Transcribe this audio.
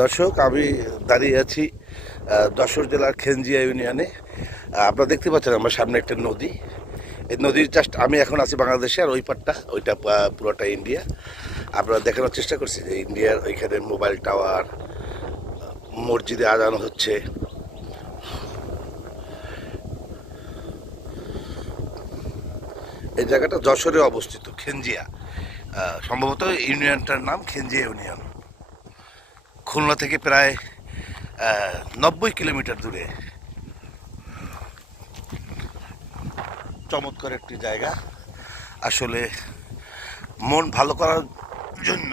দর্শক, আমি দাঁড়িয়ে আছি যশোর জেলার খেনজিয়া ইউনিয়নে। আপনারা দেখতে পাচ্ছেন আমার সামনে একটা নদী। এই নদীর জাস্ট আমি এখন আছি বাংলাদেশে, আর ওই পারটা ওইটা পুরোটা ইন্ডিয়া। আপনারা দেখানোর চেষ্টা করছি যে ইন্ডিয়ার ওইখানে মোবাইল টাওয়ার, মসজিদে আজান হচ্ছে। এই জায়গাটা যশোরে অবস্থিত, খেনজিয়া। সম্ভবত ইউনিয়নটার নাম খেনজিয়া ইউনিয়ন। খুলনা থেকে প্রায় 90 কিলোমিটার দূরে। চমৎকার একটি জায়গা। আসলে মন ভালো করার জন্য